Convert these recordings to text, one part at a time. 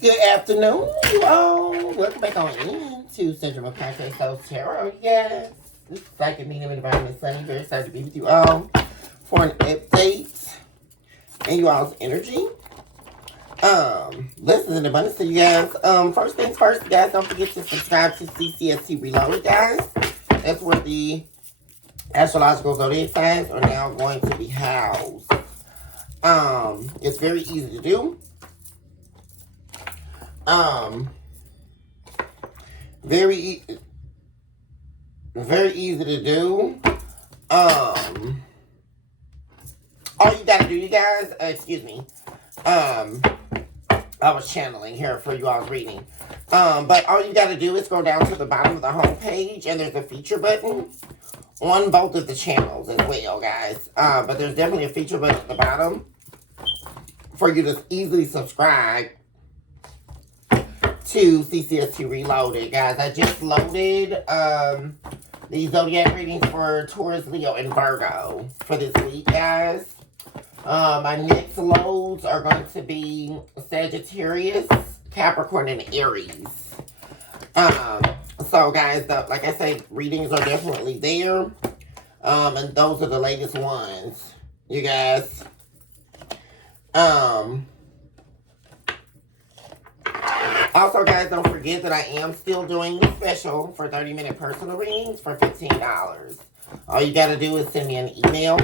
Good afternoon, you all. Welcome back on in to Central Podcast Soul Tarot. Yes, this is Psychic Medium Environment Sunny. Very excited to be with you all for an update in you all's energy. Blessings and abundance to you guys. First things first, guys, don't forget to subscribe to CCST Reloaded, guys. That's where the astrological zodiac signs are now going to be housed. It's very easy to do. Very easy to do. All you gotta do, you guys, excuse me. I was channeling here for you all's reading. But all you gotta do is go down to the bottom of the home page and there's a feature button on both of the channels as well, guys. But there's definitely a feature button at the bottom for you to easily subscribe to CCST Reloaded, guys. I just loaded the zodiac readings for Taurus, Leo, and Virgo for this week, guys. My next loads are going to be Sagittarius, Capricorn, and Aries. So, guys, like I say, readings are definitely there. And those are the latest ones, you guys. Also, guys, don't forget that I am still doing the special for 30-minute personal readings for $15. All you got to do is send me an email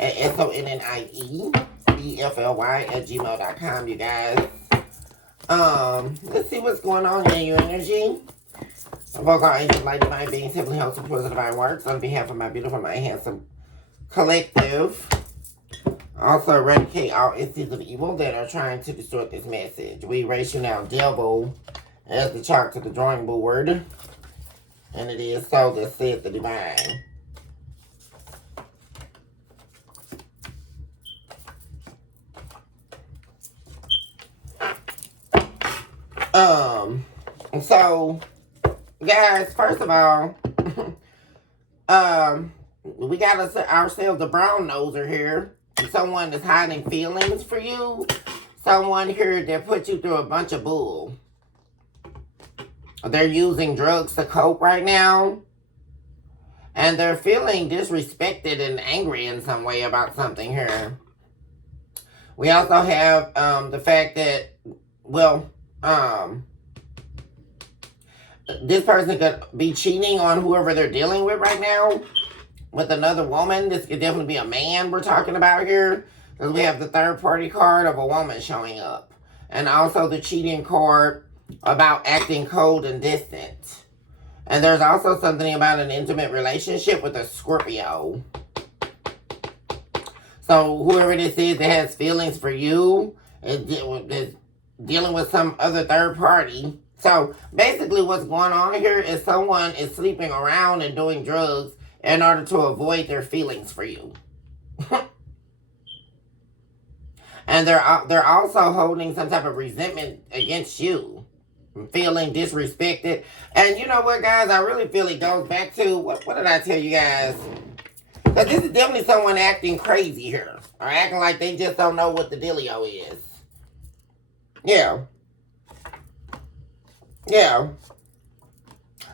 at sonniebefly@gmail.com, you guys. Let's see what's going on in your energy. Invoke all angels, light divine beings, simply helps and the divine works on behalf of my beautiful, my handsome collective. Also, eradicate all entities of evil that are trying to distort this message. We erase you now, devil, as the chalk to the drawing board. And it is so that said the divine. So, guys, first of all, we got ourselves a brown noser here. Someone that's hiding feelings for you. Someone here that put you through a bunch of bull. They're using drugs to cope right now. And they're feeling disrespected and angry in some way about something here. We also have the fact that, well, this person could be cheating on whoever they're dealing with right now. With another woman. This could definitely be a man we're talking about here. Because we have the third party card of a woman showing up. And also the cheating card about acting cold and distant. And there's also something about an intimate relationship with a Scorpio. So whoever this is that has feelings for you is dealing with some other third party. So basically what's going on here is someone is sleeping around and doing drugs in order to avoid their feelings for you. And they're also holding some type of resentment against you. Feeling disrespected. And you know what, guys? I really feel it goes back to, what did I tell you guys? Because this is definitely someone acting crazy here. Or acting like they just don't know what the dealio is. Yeah. Yeah.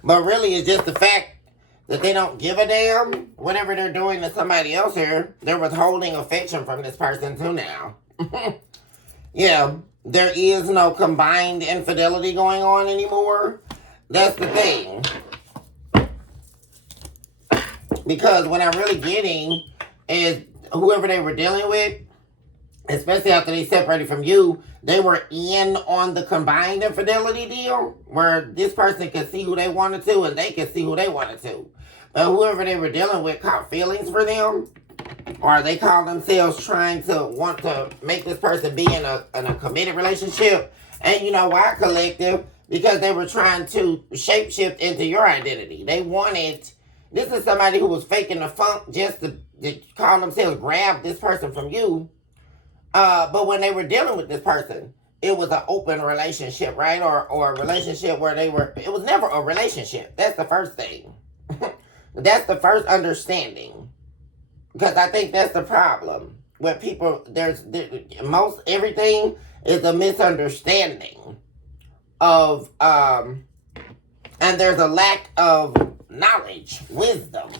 But really, it's just the fact that they don't give a damn. Whatever they're doing to somebody else here, they're withholding affection from this person too now. Yeah, there is no combined infidelity going on anymore. That's the thing. Because what I'm really getting is whoever they were dealing with, especially after they separated from you, they were in on the combined infidelity deal where this person could see who they wanted to and they could see who they wanted to. But whoever they were dealing with caught feelings for them, or they call themselves trying to want to make this person be in a committed relationship. And you know why, collective? Because they were trying to shapeshift into your identity. They wanted, this is somebody who was faking the funk just to call themselves grab this person from you. But when they were dealing with this person, it was an open relationship, right? Or a relationship where it was never a relationship. That's the first thing. That's the first understanding. Because I think that's the problem. Where people, most everything is a misunderstanding. of and there's a lack of knowledge, wisdom,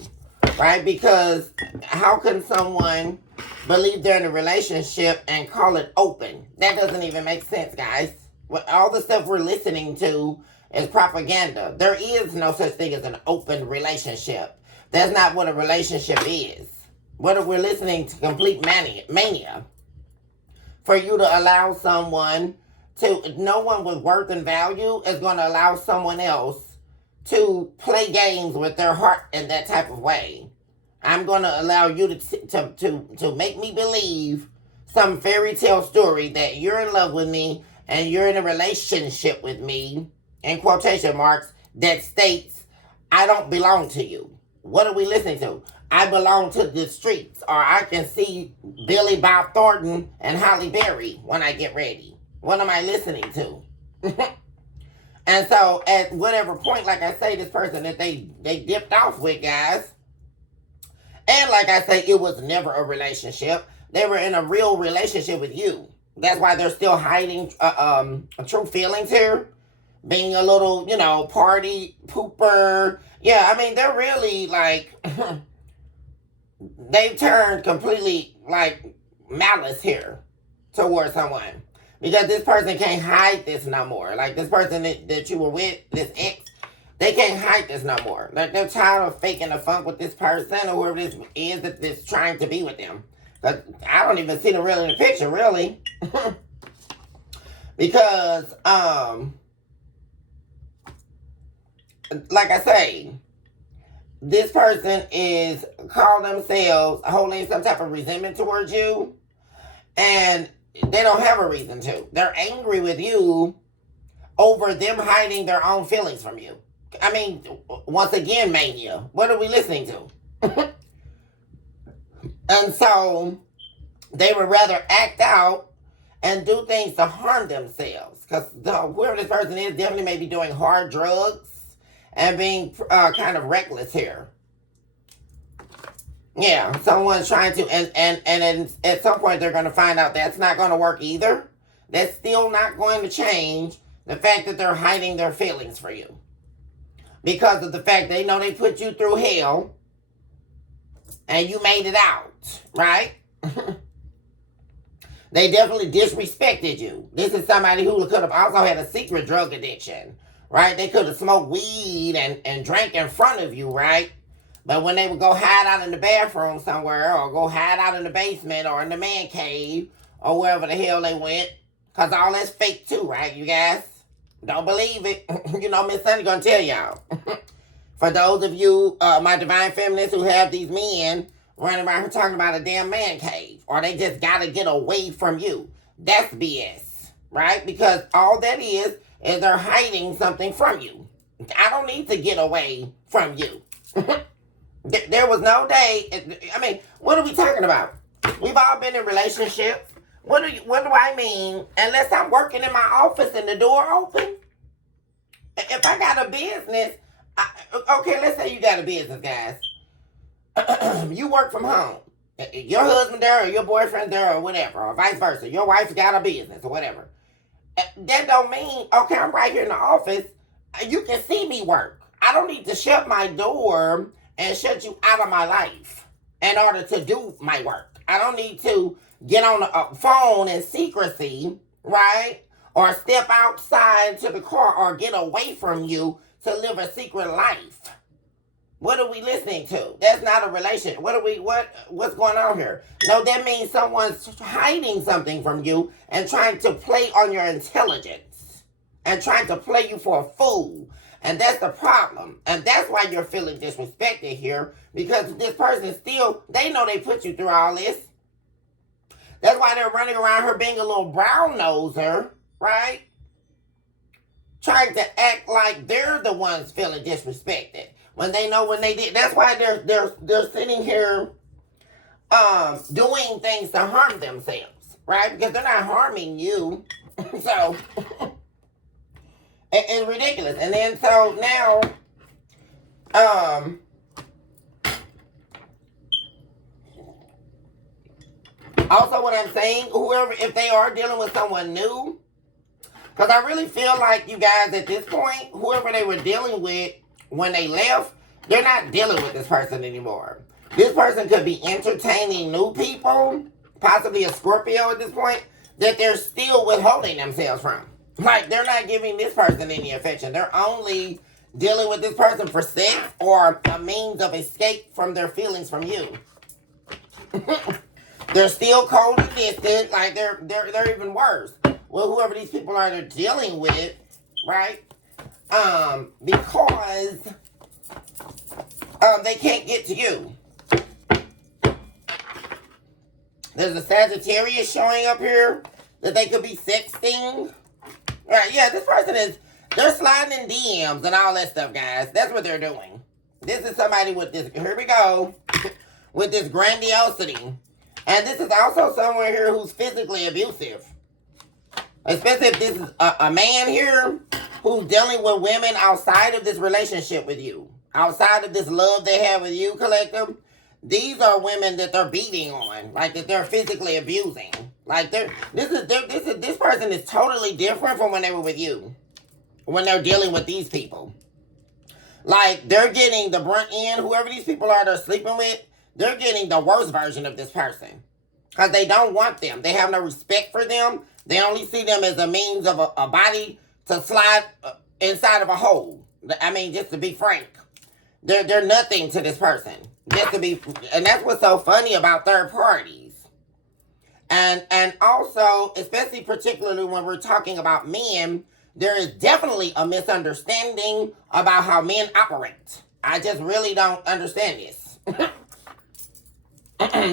right? Because how can someone believe they're in a relationship and call it open? That doesn't even make sense, guys. All the stuff we're listening to is propaganda. There is no such thing as an open relationship. That's not what a relationship is. What we're listening to complete mania. For you to allow someone to, no one with worth and value is going to allow someone else to play games with their heart in that type of way. I'm going to allow you to make me believe some fairy tale story that you're in love with me and you're in a relationship with me, in quotation marks, that states, I don't belong to you. What are we listening to? I belong to the streets, or I can see Billy Bob Thornton and Halle Berry when I get ready. What am I listening to? And so at whatever point, like I say, this person that they dipped off with, guys, and like I say, it was never a relationship. They were in a real relationship with you. That's why they're still hiding true feelings here. Being a little, party pooper. Yeah, I mean, they're really like, they've turned completely like malice here towards someone. Because this person can't hide this no more. Like this person that you were with, this ex, they can't hide this no more. Like they're tired of faking the funk with this person or whoever this is that's trying to be with them. But I don't even see the real in the picture, really. Because, like I say, this person is calling themselves holding some type of resentment towards you. And they don't have a reason to. They're angry with you over them hiding their own feelings from you. I mean, once again, mania. What are we listening to? And so they would rather act out and do things to harm themselves. Because whoever this person is definitely may be doing hard drugs and being kind of reckless here. Yeah, someone's trying to, and at some point they're going to find out that's not going to work either. That's still not going to change the fact that they're hiding their feelings for you. Because of the fact they know they put you through hell and you made it out, right? They definitely disrespected you. This is somebody who could have also had a secret drug addiction, right? They could have smoked weed and drank in front of you, right? But when they would go hide out in the bathroom somewhere or go hide out in the basement or in the man cave or wherever the hell they went, because all that's fake too, right, you guys? Don't believe it. Miss Sunny gonna tell y'all. For those of you, my divine feminists who have these men running around here talking about a damn man cave or they just gotta get away from you. That's BS, right? Because all that is they're hiding something from you. I don't need to get away from you. There was no day. I mean, what are we talking about? We've all been in relationships. What do I mean? Unless I'm working in my office and the door open. If I got a business, okay, let's say you got a business, guys. You work from home. Your husband there or your boyfriend there or whatever, or vice versa. Your wife's got a business or whatever. That don't mean, okay, I'm right here in the office. You can see me work. I don't need to shut my door and shut you out of my life in order to do my work. I don't need to get on the phone in secrecy, right? Or step outside to the car or get away from you to live a secret life. What are we listening to? That's not a relationship. What's going on here? No, that means someone's hiding something from you and trying to play on your intelligence and trying to play you for a fool. And that's the problem. And that's why you're feeling disrespected here. Because this person still, they know they put you through all this. That's why they're running around here being a little brown noser, right? Trying to act like they're the ones feeling disrespected. When they know when they did. That's why they're sitting here doing things to harm themselves, right? Because they're not harming you. So it's ridiculous. And then so now also what I'm saying, whoever, if they are dealing with someone new, Because I really feel like you guys at this point, whoever they were dealing with when they left, they're not dealing with this person anymore. This person could be entertaining new people, possibly a Scorpio at this point, that they're still withholding themselves from. Like, they're not giving this person any affection. They're only dealing with this person for sex or a means of escape from their feelings from you. They're still cold and distant. Like, they're even worse. Well, whoever these people are they're dealing with, right? Because they can't get to you. There's a Sagittarius showing up here that they could be sexting. Right, yeah, this person they're sliding in DMs and all that stuff, guys. That's what they're doing. This is somebody with this, here we go, with this grandiosity. And this is also someone here who's physically abusive. Especially if this is a man here who's dealing with women outside of this relationship with you. Outside of this love they have with you, collective. These are women that they're beating on. Like, that they're physically abusing. Like, this person is totally different from when they were with you. When they're dealing with these people. Like, they're getting the brunt end. Whoever these people are they're sleeping with, they're getting the worst version of this person. Because they don't want them. They have no respect for them. They only see them as a means of a body to slide inside of a hole. I mean, just to be frank. They're nothing to this person. Just to be, and that's what's so funny about third parties. And also, especially particularly when we're talking about men, there is definitely a misunderstanding about how men operate. I just really don't understand this.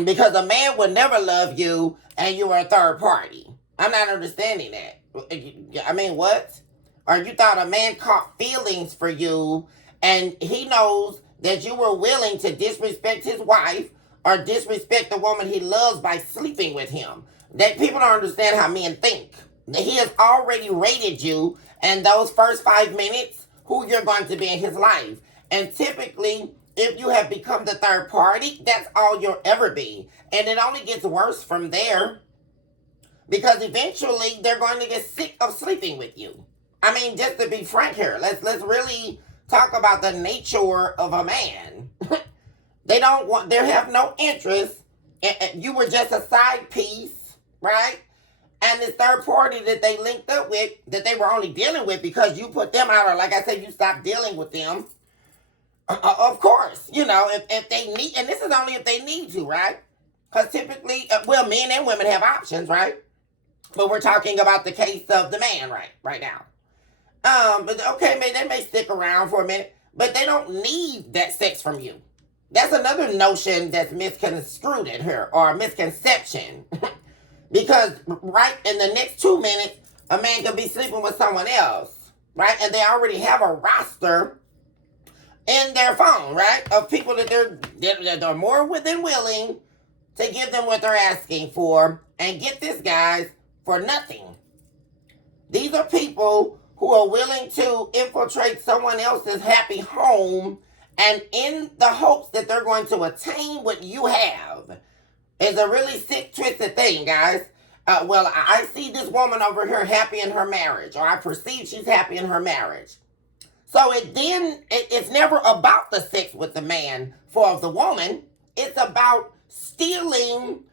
Because a man would never love you and you are a third party. I'm not understanding that. I mean, what? Or you thought a man caught feelings for you and he knows that you were willing to disrespect his wife or disrespect the woman he loves by sleeping with him. That people don't understand how men think. He has already rated you in those first 5 minutes who you're going to be in his life. And typically, if you have become the third party, that's all you'll ever be. And it only gets worse from there. Because eventually, they're going to get sick of sleeping with you. I mean, just to be frank here, let's really talk about the nature of a man. They have no interest. You were just a side piece, right? And this third party that they linked up with, that they were only dealing with because you put them out, or like I said, you stopped dealing with them. Of course, you know, if they need, and this is only if they need to, right? Because typically, well, men and women have options, right? But we're talking about the case of the man right now. But okay, they may stick around for a minute, but they don't need that sex from you. That's another notion that's misconstrued in here, or misconception. Because right in the next 2 minutes, a man could be sleeping with someone else, right? And they already have a roster in their phone, right? Of people that they're more than willing to give them what they're asking for, and get this, guys, for nothing. These are people who are willing to infiltrate someone else's happy home, and in the hopes that they're going to attain what you have. Is a really sick, twisted thing, guys. Well, I see this woman over here happy in her marriage, or I perceive she's happy in her marriage. So it's never about the sex with the man for the woman. It's about stealing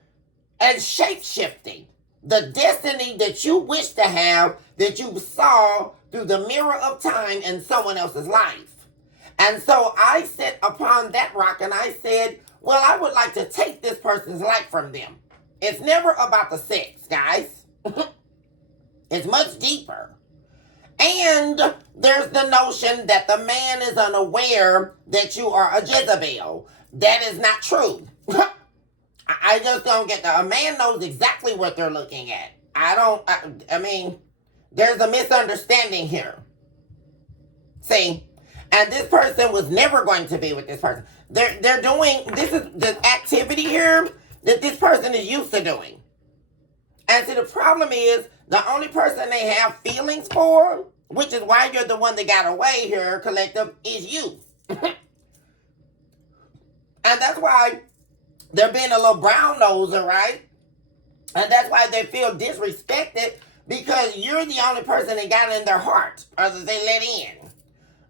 and shape-shifting the destiny that you wish to have, that you saw through the mirror of time in someone else's life. And so I sat upon that rock and I said, well, I would like to take this person's life from them. It's never about the sex, guys. It's much deeper. And there's the notion that the man is unaware that you are a Jezebel. That is not true. I just don't get that. A man knows exactly what they're looking at. I mean, there's a misunderstanding here. See? And this person was never going to be with this person. They're doing, this is the activity here that this person is used to doing. And see, the problem is, the only person they have feelings for, which is why you're the one that got away here, collective, is you. And that's why they're being a little brown noser, right? And that's why they feel disrespected, because you're the only person that got in their heart, or that they let in,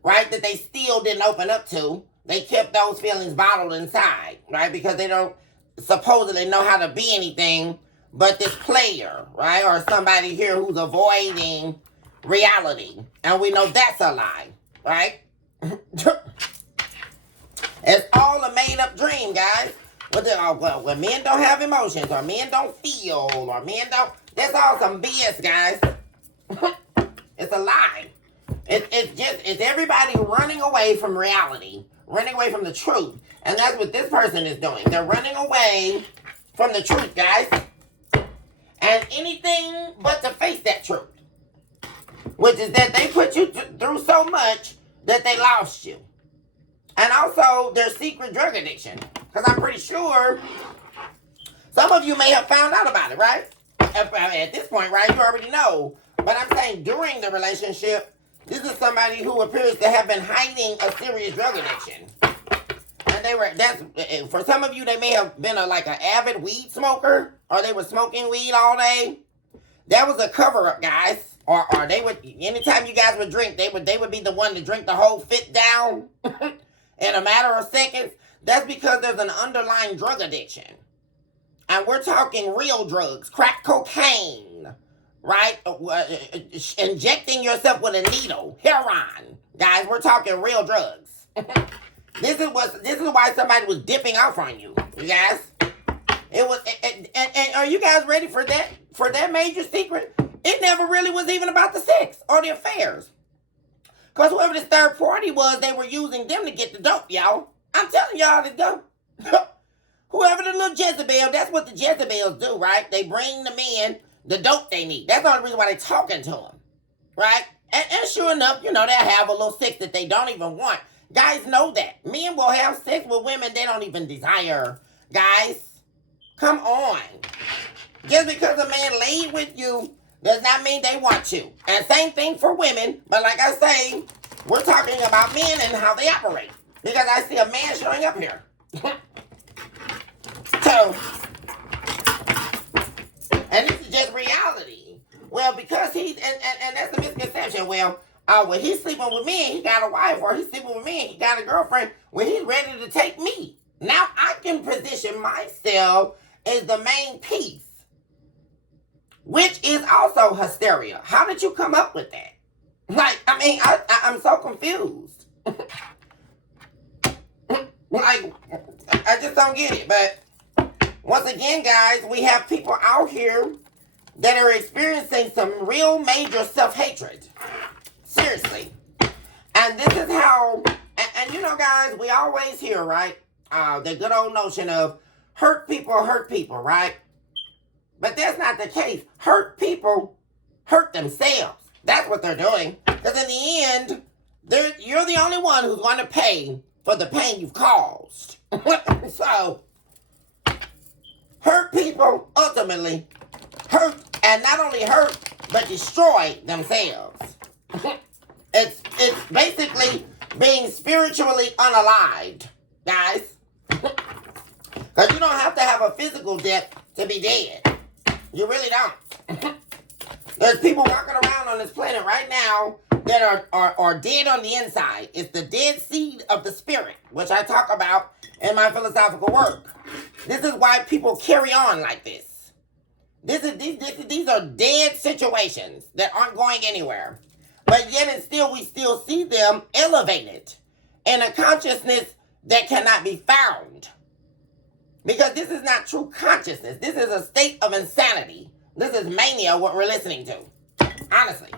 right? That they still didn't open up to. They kept those feelings bottled inside, right? Because they don't supposedly know how to be anything but this player, right? Or somebody here who's avoiding reality. And we know that's a lie, right? It's all a made-up dream, guys. Well, men don't have emotions, or men don't feel, or men don't... That's all some BS, guys. It's a lie. It's everybody running away from reality, running away from the truth. And that's what this person is doing. They're running away from the truth, guys. And anything but to face that truth. Which is that they put you through so much that they lost you. And also their secret drug addiction. Because I'm pretty sure some of you may have found out about it, right? At this point, right? You already know. But I'm saying during the relationship, this is somebody who appears to have been hiding a serious drug addiction. And for some of you, they may have been an avid weed smoker, or they were smoking weed all day. That was a cover-up, guys. Or they would, anytime you guys would drink, they would be the one to drink the whole fit down in a matter of seconds. That's because there's an underlying drug addiction. And we're talking real drugs, crack cocaine, right? Injecting yourself with a needle, heroin. Guys, we're talking real drugs. This is why somebody was dipping off on you, you guys. It was, and are you guys ready for that major secret? It never really was even about the sex or the affairs. Because whoever this third party was, they were using them to get the dope, y'all. I'm telling y'all the dope. Whoever the little Jezebel, that's what the Jezebels do, right? They bring the men the dope they need. That's the only reason why they're talking to them, right? And sure enough, they'll have a little sex that they don't even want. Guys know that. Men will have sex with women they don't even desire. Guys, come on. Just because a man laid with you does not mean they want you. And same thing for women. But like I say, we're talking about men and how they operate. Because I see a man showing up here. So, and this is just reality. Well, because and that's a misconception. Well, he's sleeping with me and he got a wife, or he's sleeping with me and he got a girlfriend, when he's ready to take me. Now I can position myself as the main piece, which is also hysteria. How did you come up with that? I'm so confused. I just don't get it. But once again, guys, we have people out here that are experiencing some real major self-hatred. Seriously. And this is how, and guys, we always hear, right? The good old notion of hurt people, right? But that's not the case. Hurt people hurt themselves. That's what they're doing. Because in the end, you're the only one who's going to pay for the pain you've caused. So, hurt people ultimately hurt, and not only hurt, but destroy themselves. It's basically being spiritually unalived, guys. Because you don't have to have a physical death to be dead. You really don't. There's people walking around on this planet right now that are dead on the inside. It's the dead seed of the spirit, which I talk about in my philosophical work. This is why people carry on like this. These are dead situations that aren't going anywhere. But yet and still, we still see them elevated in a consciousness that cannot be found. Because this is not true consciousness. This is a state of insanity. This is mania, what we're listening to. Honestly.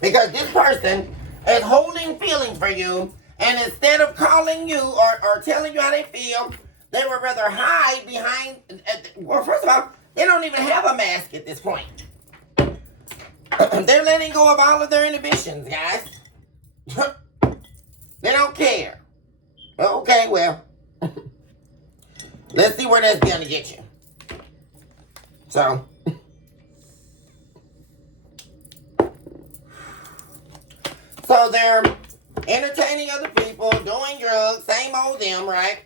Because this person is holding feelings for you, and instead of calling you or telling you how they feel, they would rather hide behind... Well, first of all, they don't even have a mask at this point. They're letting go of all of their inhibitions, guys. They don't care. Okay, well. Let's see where that's going to get you. So. So they're entertaining other people, doing drugs, same old them, right?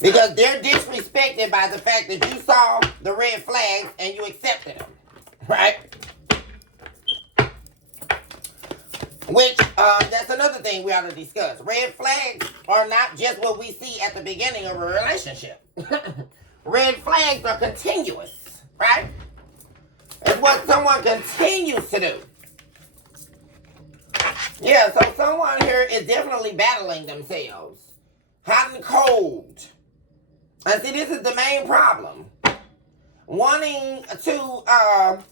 Because they're disrespected by the fact that you saw the red flags and you accepted them. Right? Which, that's another thing we ought to discuss. Red flags are not just what we see at the beginning of a relationship. Red flags are continuous, right? It's what someone continues to do. Yeah, so someone here is definitely battling themselves. Hot and cold. And see, this is the main problem. Wanting to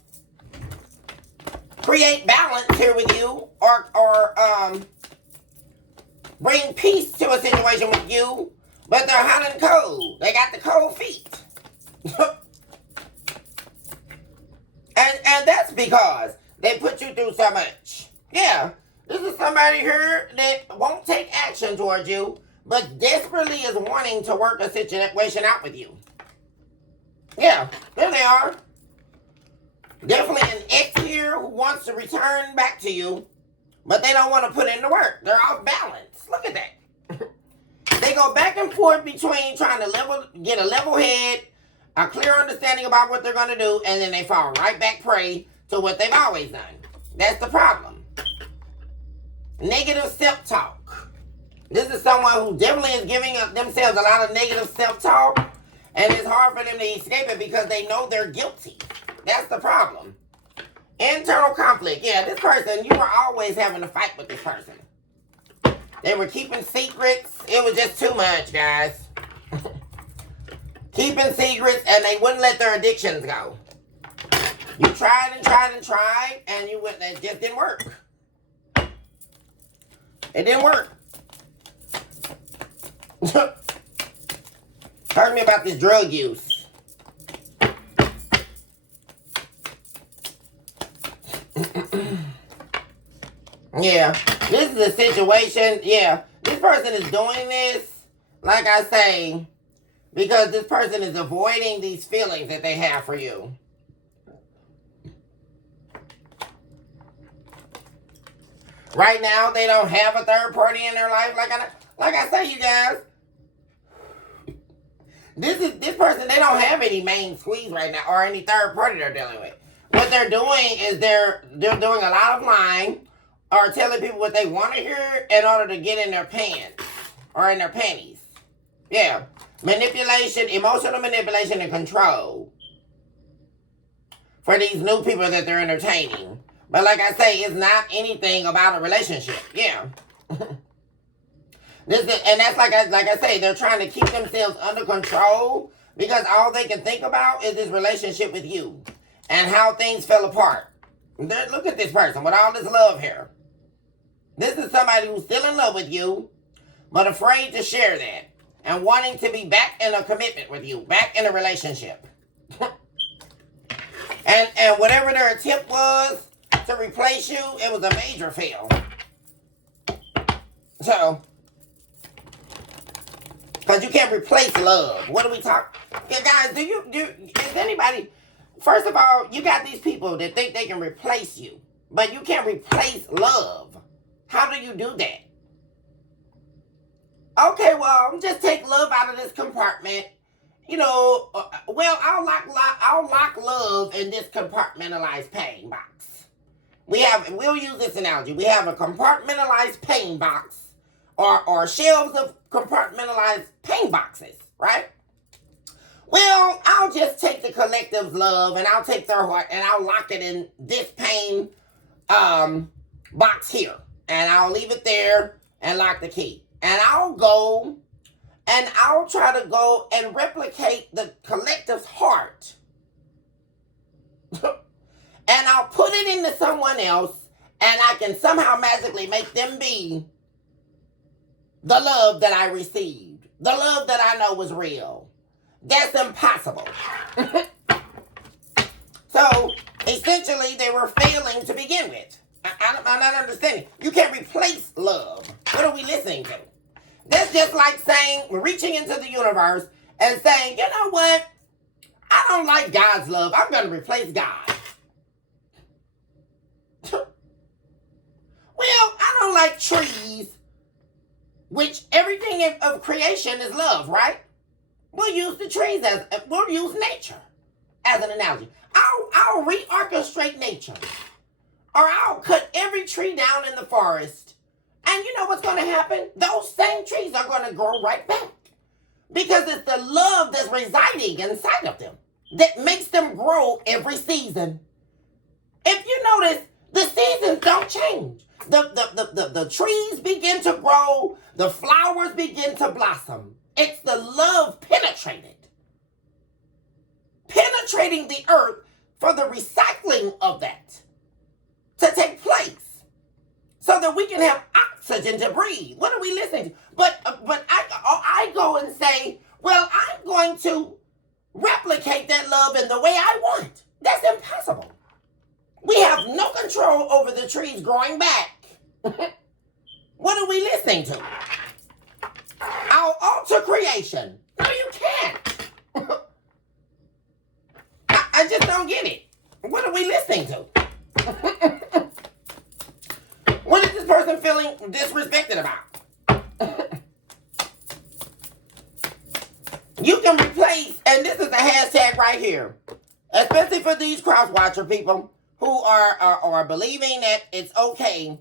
create balance here with you or bring peace to a situation with you, but they're hot and cold. They got the cold feet. and that's because they put you through so much. Yeah, this is somebody here that won't take action towards you, but desperately is wanting to work a situation out with you. Yeah, there they are. Definitely an ex here who wants to return back to you, but they don't want to put in the work. They're off balance. Look at that. They go back and forth between trying to get a level head, a clear understanding about what they're going to do, and then they fall right back prey to what they've always done. That's the problem. Negative self-talk. This is someone who definitely is giving themselves a lot of negative self-talk, and it's hard for them to escape it because they know they're guilty. That's the problem. Internal conflict. Yeah, this person, you were always having a fight with this person. They were keeping secrets. It was just too much, guys. Keeping secrets, and they wouldn't let their addictions go. You tried and tried and tried, and it just didn't work. It didn't work. Talk to me about this drug use. Yeah, this is a situation. Yeah, this person is doing this, like I say, because this person is avoiding these feelings that they have for you. Right now, they don't have a third party in their life. Like I say, you guys, this person, they don't have any main squeeze right now or any third party they're dealing with. What they're doing is they're doing a lot of lying or telling people what they want to hear in order to get in their pants or in their panties. Yeah. Manipulation, emotional manipulation, and control for these new people that they're entertaining. But like I say, it's not anything about a relationship. Yeah. And that's like I say, they're trying to keep themselves under control because all they can think about is this relationship with you and how things fell apart. Look at this person with all this love here. This is somebody who's still in love with you, but afraid to share that and wanting to be back in a commitment with you, back in a relationship. and whatever their attempt was to replace you, it was a major fail. So, because you can't replace love. What do we talk? Yeah, guys, is anybody, first of all, you got these people that think they can replace you, but you can't replace love. How do you do that? Okay, well, just take love out of this compartment. I'll lock love in this compartmentalized pain box. We'll use this analogy. We have a compartmentalized pain box or shelves of compartmentalized pain boxes, right? Well, I'll just take the collective's love and I'll take their heart and I'll lock it in this pain box here. And I'll leave it there and lock the key. And I'll go and I'll try to go and replicate the collective's heart. And I'll put it into someone else and I can somehow magically make them be the love that I received. The love that I know was real. That's impossible. So, essentially, they were failing to begin with. I'm not understanding. You can't replace love. What are we listening to? That's just like saying, reaching into the universe and saying, you know what? I don't like God's love. I'm going to replace God. Well, I don't like trees, which everything of creation is love, right? We'll use the trees we'll use nature as an analogy. I'll reorchestrate nature. Or I'll cut every tree down in the forest. And you know what's going to happen? Those same trees are going to grow right back. Because it's the love that's residing inside of them that makes them grow every season. If you notice, the seasons don't change. The trees begin to grow. The flowers begin to blossom. It's the love penetrating the earth for the recycling of that to take place so that we can have oxygen to breathe. What are we listening to? But I go and say, well, I'm going to replicate that love in the way I want. That's impossible. We have no control over the trees growing back. What are we listening to? I'll alter creation. No, you can't. I just don't get it. What are we listening to? What is this person feeling disrespected about? You can replace, and this is the hashtag right here, especially for these cross-watcher people who are believing that it's okay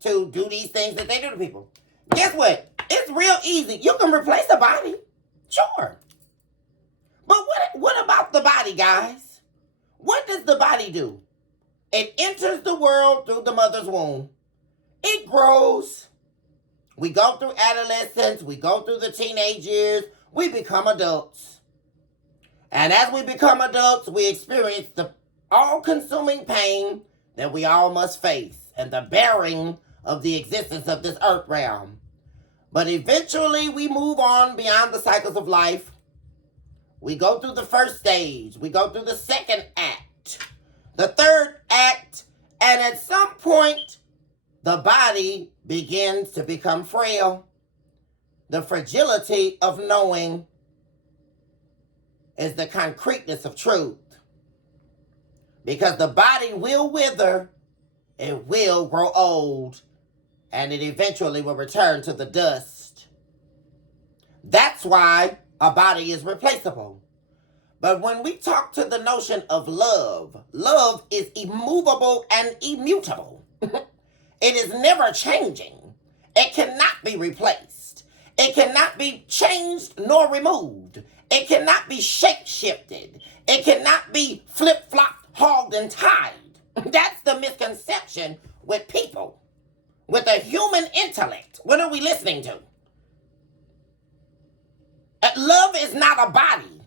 to do these things that they do to people. Guess what? It's real easy. You can replace the body. Sure. But what about the body, guys? What does the body do? It enters the world through the mother's womb. It grows. We go through adolescence. We go through the teenage years. We become adults. And as we become adults, we experience the all-consuming pain that we all must face and the bearing of the existence of this earth realm. But eventually we move on beyond the cycles of life. We go through the first stage. We go through the second act, the third act, and at some point, the body begins to become frail. The fragility of knowing is the concreteness of truth. Because the body will wither, it will grow old, and it eventually will return to the dust. That's why a body is replaceable. But when we talk to the notion of love, love is immovable and immutable. It is never changing. It cannot be replaced. It cannot be changed nor removed. It cannot be shape-shifted. It cannot be flip-flopped, hogged, and tied. That's the misconception with people, with a human intellect. What are we listening to? Love is not a body.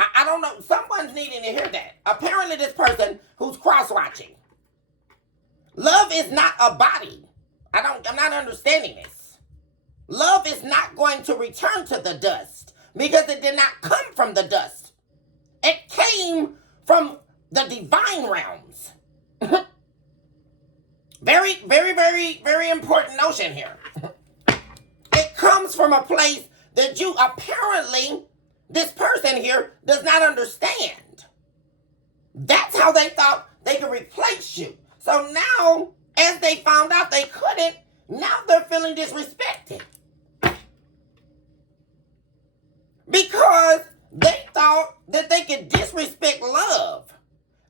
I don't know. Someone's needing to hear that. Apparently this person who's cross-watching. Love is not a body. I'm not understanding this. Love is not going to return to the dust because it did not come from the dust. It came from the divine realms. Very, very, very, very important notion here. It comes from a place that you apparently, this person here, does not understand. That's how they thought they could replace you. So now, as they found out they couldn't, now they're feeling disrespected. Because they thought that they could disrespect love.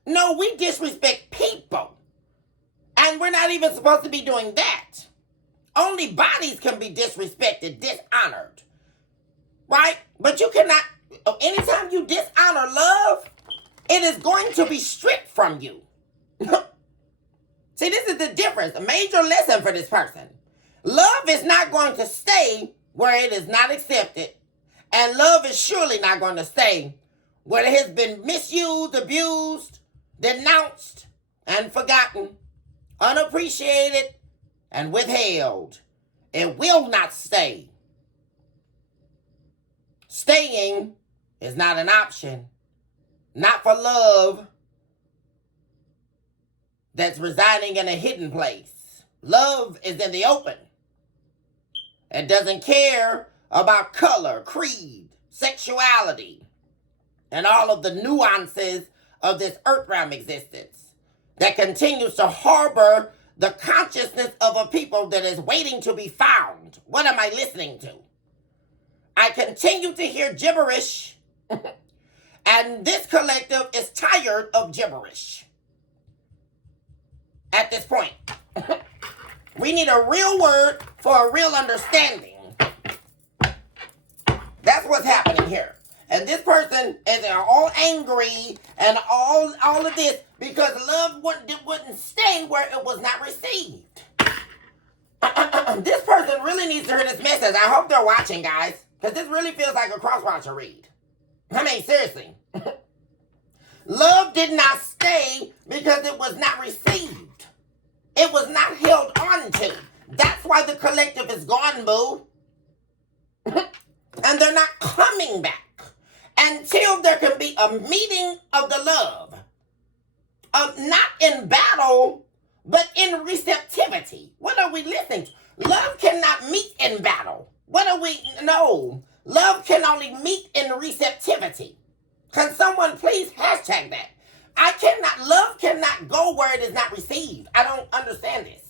No, we disrespect people. And we're not even supposed to be doing that. Only bodies can be disrespected, dishonored. Right? But you cannot, anytime you dishonor love, it is going to be stripped from you. See, this is the difference. A major lesson for this person. Love is not going to stay where it is not accepted. And love is surely not going to stay where it has been misused, abused, denounced, and forgotten, unappreciated, and withheld. It will not stay. Staying is not an option. Not for love that's residing in a hidden place. Love is in the open. It doesn't care about color, creed, sexuality, and all of the nuances of this earth realm existence that continues to harbor the consciousness of a people that is waiting to be found. What am I listening to? I continue to hear gibberish, and this collective is tired of gibberish at this point. We need a real word for a real understanding. That's what's happening here. And this person is all angry and all of this because love wouldn't stay where it was not received. This person really needs to hear this message. I hope they're watching, guys, because this really feels like a cross-watcher read. I mean, seriously. Love did not stay because it was not received. It was not held on to. That's why the collective is gone, boo. And they're not coming back until there can be a meeting of the love. Not in battle, but in receptivity. What are we listening to? Love cannot meet in battle. No. Love can only meet in receptivity. Can someone please hashtag that? Love cannot go where it is not received. I don't understand this.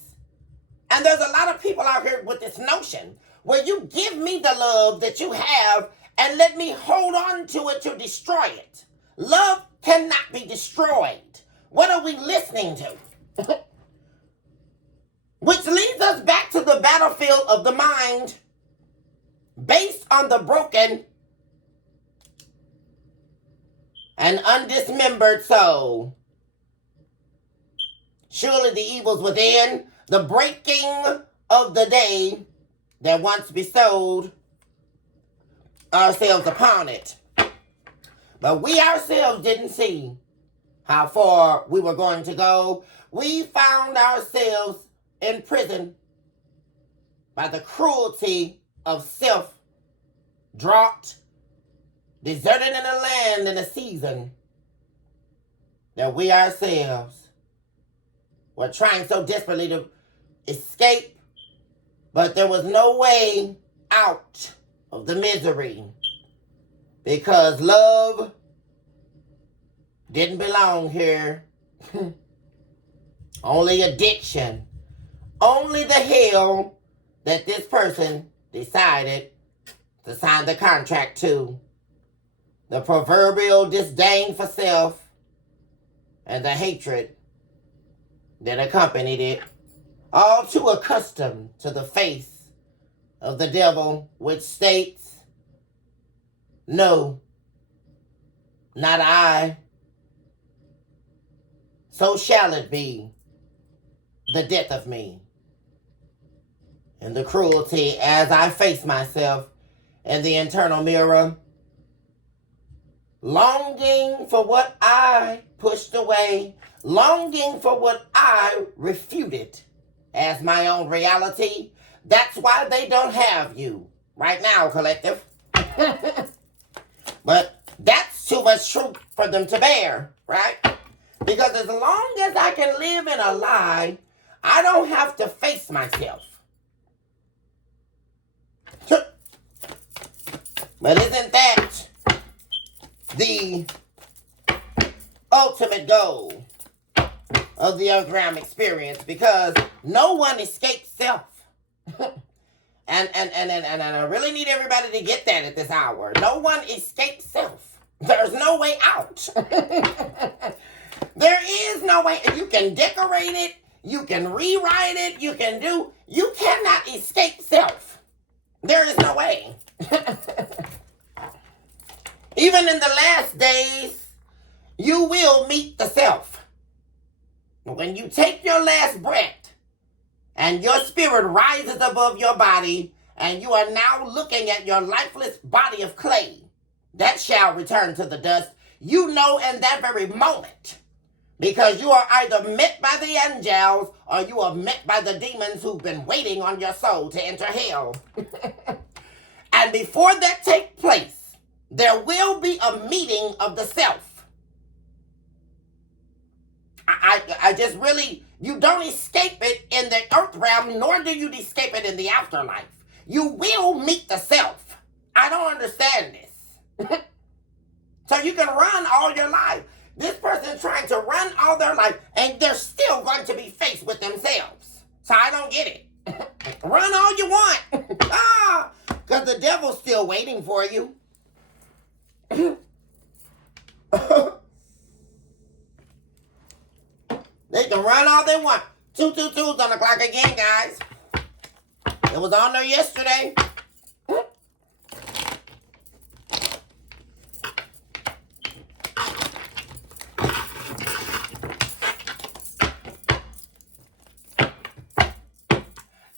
And there's a lot of people out here with this notion where you give me the love that you have and let me hold on to it to destroy it. Love cannot be destroyed. What are we listening to? Which leads us back to the battlefield of the mind, based on the broken and undismembered soul. Surely the evils within, the breaking of the day that once bestowed ourselves upon it. But we ourselves didn't see how far we were going to go. We found ourselves in prison by the cruelty of self, drought, deserted in a land and a season that we ourselves were trying so desperately to escape, but there was no way out of the misery because love didn't belong here. Only addiction, only the hell that this person decided to sign the contract to. The proverbial disdain for self and the hatred that accompanied it, all too accustomed to the face of the devil, which states, "No, not I. So shall it be, the death of me." And the cruelty as I face myself in the internal mirror, longing for what I pushed away, longing for what I refuted as my own reality. That's why they don't have you right now, collective. But that's too much truth for them to bear, right? Because as long as I can live in a lie, I don't have to face myself. But isn't that the ultimate goal of the Earthrealm experience? Because no one escapes self. And I really need everybody to get that at this hour. No one escapes self. There's no way out. There is no way. You can decorate it. You can rewrite it. You cannot escape self. There is no way. Even in the last days, you will meet the self. When you take your last breath and your spirit rises above your body and you are now looking at your lifeless body of clay that shall return to the dust, you know in that very moment, because you are either met by the angels or you are met by the demons who've been waiting on your soul to enter hell. And before that takes place, there will be a meeting of the self. I just really, you don't escape it in the earth realm, nor do you escape it in the afterlife. You will meet the self. I don't understand this. So you can run all your life. This person's trying to run all their life, and they're still going to be faced with themselves. So I don't get it. Run all you want. Because the devil's still waiting for you. They can run all they want. 222's on the clock again, guys. It was on there yesterday.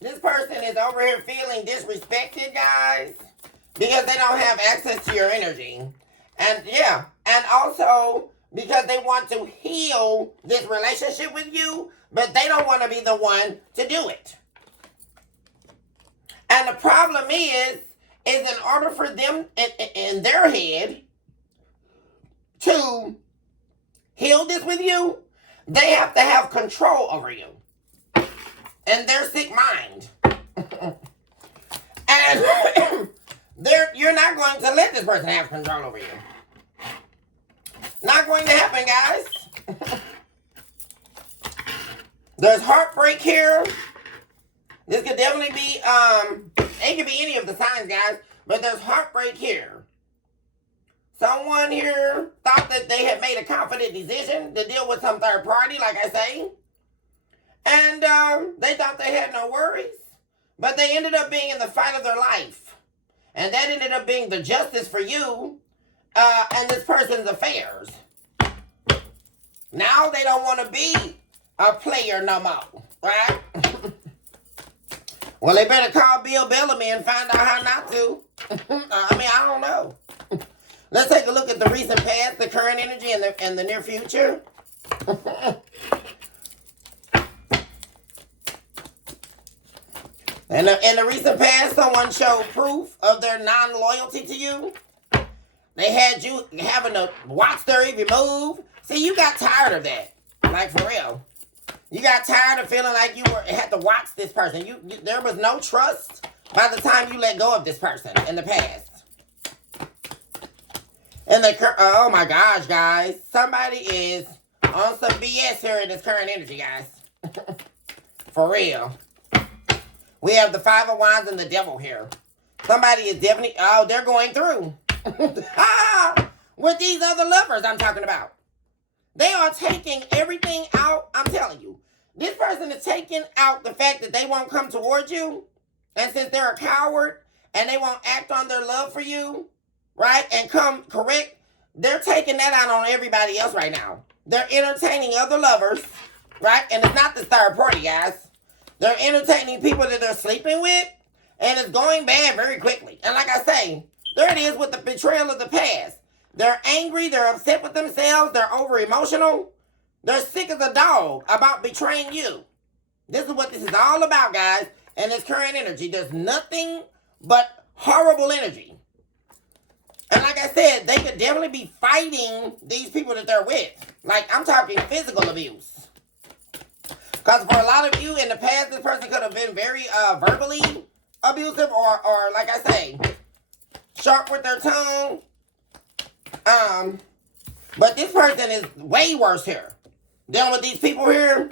This person is over here feeling disrespected, guys, because they don't have access to your energy. And yeah, and also because they want to heal this relationship with you, but they don't want to be the one to do it. And the problem is in order for them in their head to heal this with you, they have to have control over you and their sick mind. And you're not going to let this person have control over you. Not going to happen, guys. There's heartbreak here. This could definitely be, it could be any of the signs, guys, but there's heartbreak here. Someone here thought that they had made a confident decision to deal with some third party, like I say. And they thought they had no worries. But they ended up being in the fight of their life. And that ended up being the justice for you and this person's affairs. Now they don't want to be a player no more, right? Well, they better call Bill Bellamy and find out how not to. I don't know. Let's take a look at the recent past, the current energy, and the near future. And in the recent past, someone showed proof of their non-loyalty to you. They had you having to watch their every move. See, you got tired of that. Like, for real. You got tired of feeling like you had to watch this person. There was no trust by the time you let go of this person in the past. And oh my gosh, guys. Somebody is on some BS here in this current energy, guys. For real. We have the Five of Wands and the Devil here. Somebody is definitely, they're going through. With these other lovers I'm talking about. They are taking everything out, I'm telling you. This person is taking out the fact that they won't come towards you. And since they're a coward and they won't act on their love for you, right, and come correct, they're taking that out on everybody else right now. They're entertaining other lovers, right? And it's not the third party, guys. They're entertaining people that they're sleeping with, and it's going bad very quickly. And like I say, there it is with the betrayal of the past. They're angry, they're upset with themselves, they're over-emotional. They're sick as a dog about betraying you. This is what this is all about, guys. And this current energy, there's nothing but horrible energy. And like I said, they could definitely be fighting these people that they're with. Like, I'm talking physical abuse. Because for a lot of you in the past, this person could have been very verbally abusive or like I say, sharp with their tongue. But this person is way worse here. Dealing with these people here.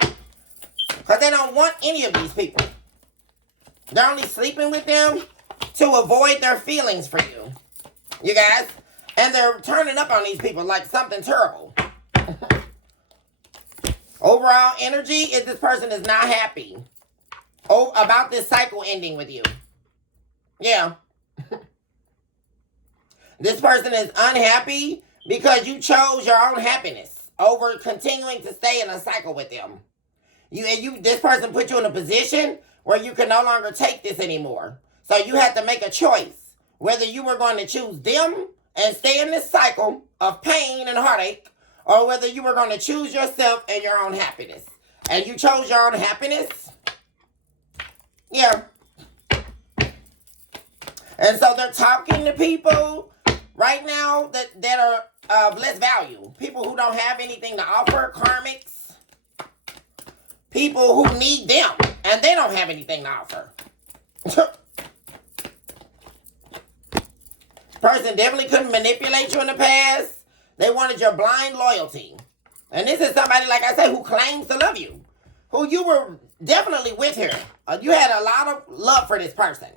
Because they don't want any of these people. They're only sleeping with them to avoid their feelings for you. You guys? And they're turning up on these people like something terrible. Overall energy is this person is not happy about this cycle ending with you. Yeah. This person is unhappy because you chose your own happiness over continuing to stay in a cycle with them. This person put you in a position where you can no longer take this anymore. So you had to make a choice whether you were going to choose them and stay in this cycle of pain and heartache, or whether you were going to choose yourself and your own happiness. And you chose your own happiness? Yeah. And so they're talking to people right now that are of less value. People who don't have anything to offer, karmics. People who need them and they don't have anything to offer. Person definitely couldn't manipulate you in the past. They wanted your blind loyalty. And this is somebody, like I said, who claims to love you. Who you were definitely with here. You had a lot of love for this person.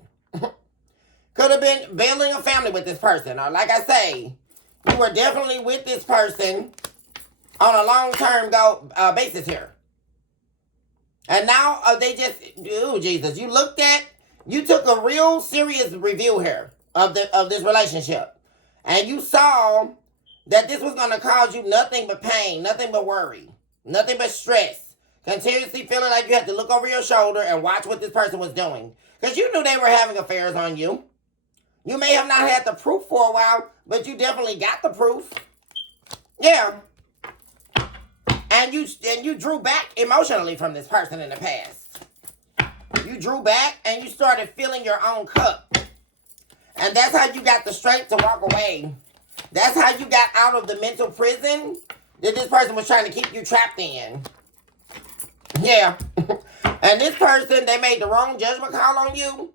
Could have been building a family with this person. Or like I say, you were definitely with this person on a long-term basis here. And now they just, ooh, Jesus, you took a real serious review here of this relationship. And you saw that this was going to cause you nothing but pain, nothing but worry, nothing but stress. Continuously feeling like you had to look over your shoulder and watch what this person was doing. Because you knew they were having affairs on you. You may have not had the proof for a while, but you definitely got the proof. Yeah. And you drew back emotionally from this person in the past. You drew back and you started filling your own cup. And that's how you got the strength to walk away. That's how you got out of the mental prison that this person was trying to keep you trapped in. Yeah. And this person, they made the wrong judgment call on you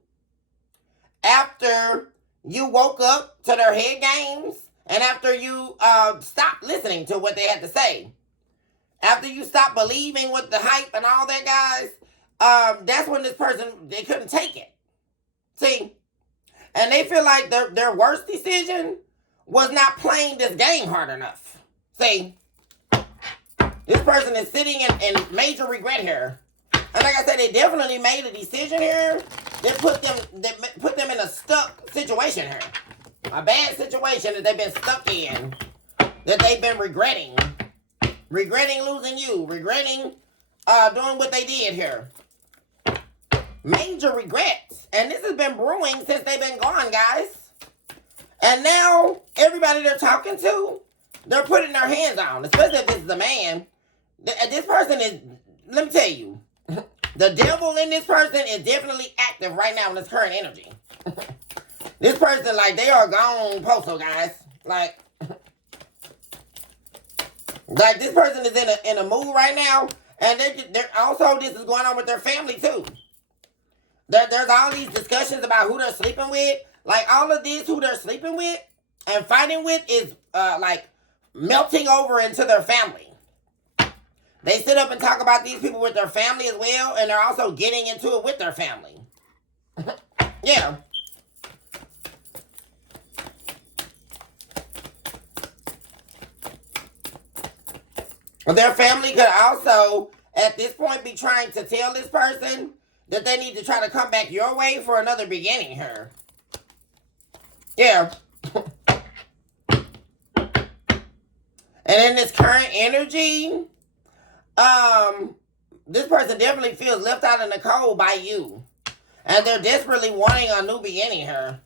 after you woke up to their head games and after you stopped listening to what they had to say. After you stopped believing with the hype and all that, guys, that's when this person, they couldn't take it. See? And they feel like their worst decision was not playing this game hard enough. See? This person is sitting in major regret here. And like I said, they definitely made a decision here that put them in a stuck situation here. A bad situation that they've been stuck in. That they've been regretting. Regretting losing you. Regretting doing what they did here. Major regrets. And this has been brewing since they've been gone, guys. And now, everybody they're talking to, they're putting their hands on. Especially if this is a man. This person is, let me tell you, the devil in this person is definitely active right now in this current energy. This person, like, they are gone postal, guys. Like this person is in a mood right now. And they're also, this is going on with their family, too. There's all these discussions about who they're sleeping with. Like, all of this, who they're sleeping with and fighting with is, like, melting over into their family. They sit up and talk about these people with their family as well, and they're also getting into it with their family. Yeah. Their family could also, at this point, be trying to tell this person that they need to try to come back your way for another beginning here. Yeah. And in this current energy, this person definitely feels left out in the cold by you. And they're desperately wanting a new beginning here.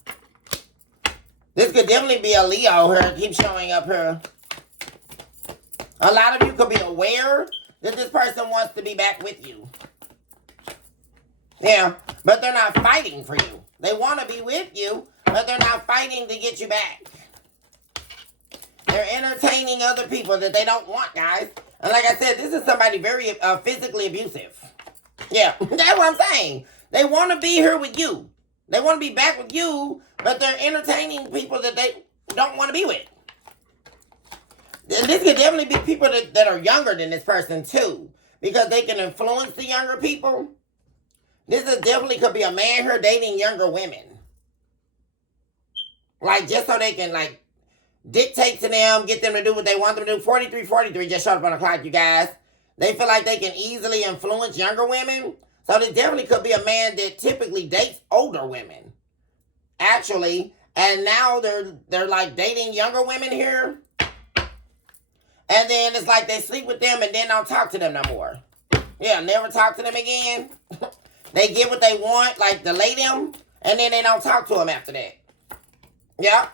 This could definitely be a Leo here. Keep showing up here. A lot of you could be aware that this person wants to be back with you. Yeah, but they're not fighting for you. They want to be with you, but they're not fighting to get you back. They're entertaining other people that they don't want, guys. And like I said, this is somebody very physically abusive. Yeah, that's what I'm saying. They want to be here with you. They want to be back with you, but they're entertaining people that they don't want to be with. And this could definitely be people that are younger than this person, too. Because they can influence the younger people. This is definitely could be a man here dating younger women. Like, just so they can, like, dictate to them, get them to do what they want them to do. 4343 just showed up on the clock, you guys. They feel like they can easily influence younger women. So this definitely could be a man that typically dates older women. Actually. And now they're like dating younger women here. And then it's like they sleep with them and then don't talk to them no more. Yeah, never talk to them again. They get what they want, like delay them. And then they don't talk to them after that. Yeah.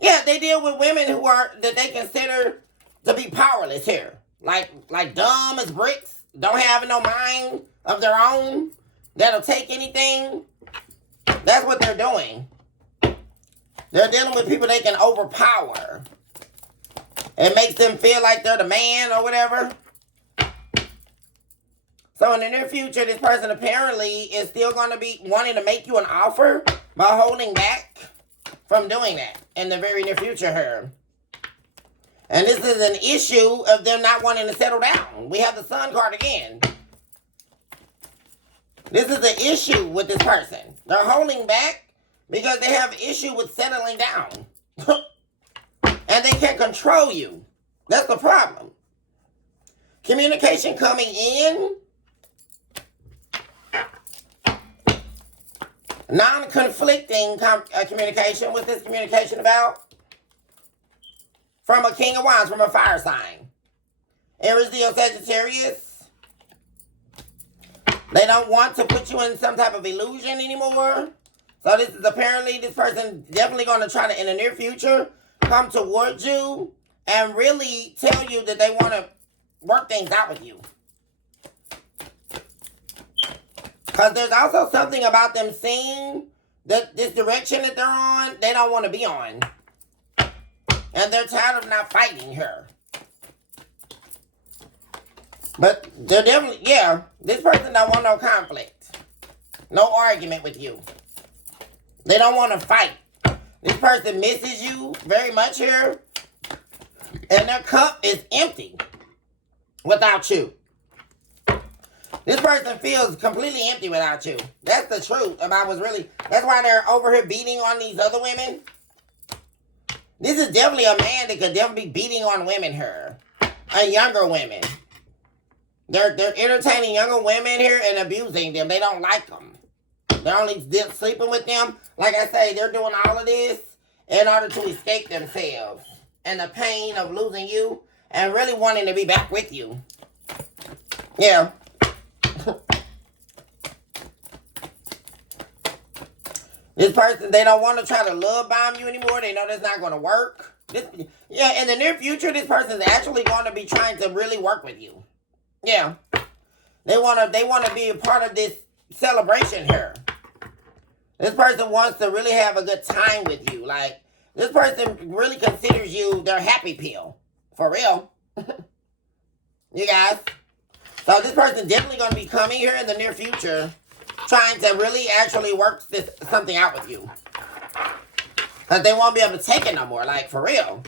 Yeah, they deal with women that they consider to be powerless here. Like dumb as bricks. Don't have no mind of their own. That'll take anything. That's what they're doing. They're dealing with people they can overpower. It makes them feel like they're the man or whatever. So in the near future, this person apparently is still going to be wanting to make you an offer by holding back from doing that in the very near future here. And this is an issue of them not wanting to settle down. We have the Sun card again. This is the issue with this person. They're holding back because they have issue with settling down. And they can't control you. That's the problem. Communication coming in. Non-conflicting communication. What's this communication about? From a King of Wands, from a fire sign. Aries, Leo, Sagittarius. They don't want to put you in some type of illusion anymore. So this is apparently, this person definitely going to try to, in the near future, come towards you and really tell you that they want to work things out with you. Because there's also something about them seeing that this direction that they're on, they don't want to be on. And they're tired of not fighting her. But they're definitely, yeah, this person don't want no conflict. No argument with you. They don't want to fight. This person misses you very much here. And their cup is empty without you. This person feels completely empty without you. That's the truth about what's really... That's why they're over here beating on these other women. This is definitely a man that could definitely be beating on women here. And younger women. They're entertaining younger women here and abusing them. They don't like them. They're only sleeping with them. Like I say, they're doing all of this in order to escape themselves. And the pain of losing you. And really wanting to be back with you. Yeah. This person, they don't want to try to love bomb you anymore. They know that's not going to work. In the near future, this person is actually going to be trying to really work with you. Yeah. They want to be a part of this celebration here. This person wants to really have a good time with you. Like, this person really considers you their happy pill. For real. You guys. So this person definitely going to be coming here in the near future, trying to really actually work something out with you. Because they won't be able to take it no more. Like, for real.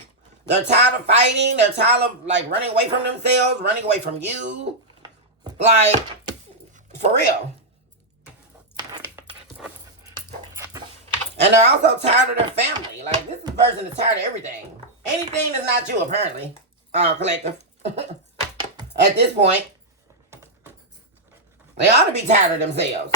They're tired of fighting. They're tired of, like, running away from themselves, running away from you. Like, for real. And they're also tired of their family. Like, this person is tired of everything. Anything that's not you, apparently. Collective. At this point. They ought to be tired of themselves.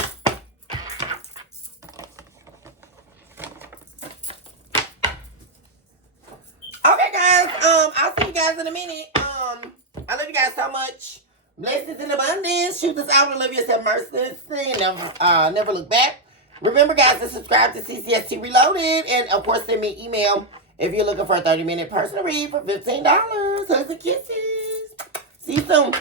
Okay, guys. I'll see you guys in a minute. I love you guys so much. Blessings in abundance. Shoot this out and live yourself mercilessly and never look back. Remember, guys, to subscribe to CCST Reloaded. And, of course, send me an email if you're looking for a 30-minute personal read for $15. Hugs and kisses. See you soon.